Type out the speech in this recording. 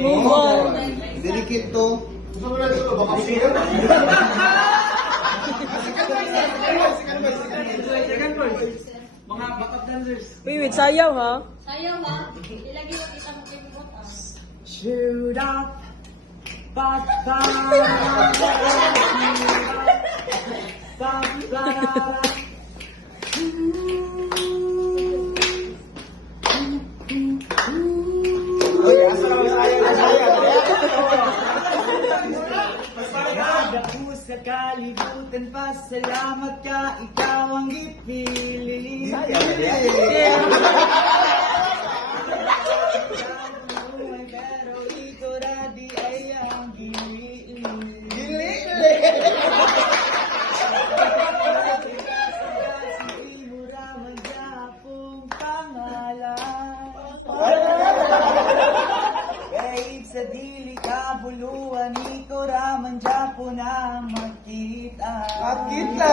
Move on. Dirikit to. Mga backup dancers. Uy, wait, sayaw ha? Sayaw ha? Ilagay mo kita mo kayo mo. Shoot up. Ba ba ba ba. Ako sa kalibutan pa, salamat ka, ikaw ang ipili. Pero ikaw radi ay ang gili. Muraman sa akong pangalan. Kahit sa dili kabuluan, ikaw raman dyan po na makita. Makita!